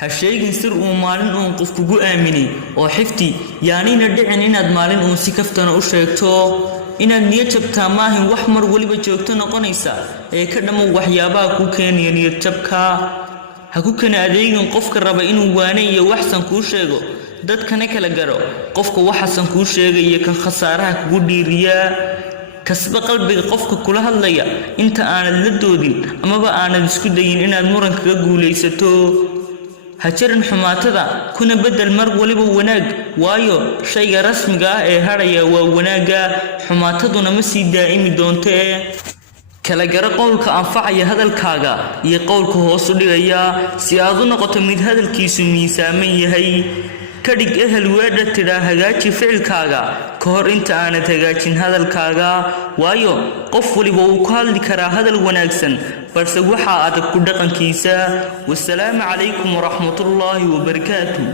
هالشيء سر ومالن قف كوجو آمني أو حفتي يعني ندعي إن مالن سكفتنا وشيكتو إن النية تبتاماه وحمر ولي بجوكتنا قنيسة كدم وحيابا كوكين يعني تبكا هكوكن أدين قفك الربع إنه واني وحسن كوشيغو دad kana kala garo qofka waxasan ku sheegay kan khasaaraha ku dhiiriya kasba qalbiga qofka kula hadlaya inta aan la doodin ama ba aan isku dayin inaad muran kaga guuleysato hajaran xumaatada kuna bedel mar waliba wanaag waayo shayga rasmiga ah ee haraya waa wanaaga xumaataduna ma sii daa'imi doonto kala garo qowlka anfacaya hadalkaaga iyo qowlka hoos u dhigaya si aad u noqoto mid hadalkiisu miisaaman yahay كدق أهل وادة ترى هجاجي فعل كاغا كهر انت أنا تجاجين هذا الكاغا وايو قفولي بوكال لكرا هذا الوناكسن فرسوحا أتكودقن كيسا والسلام عليكم ورحمة الله وبركاته.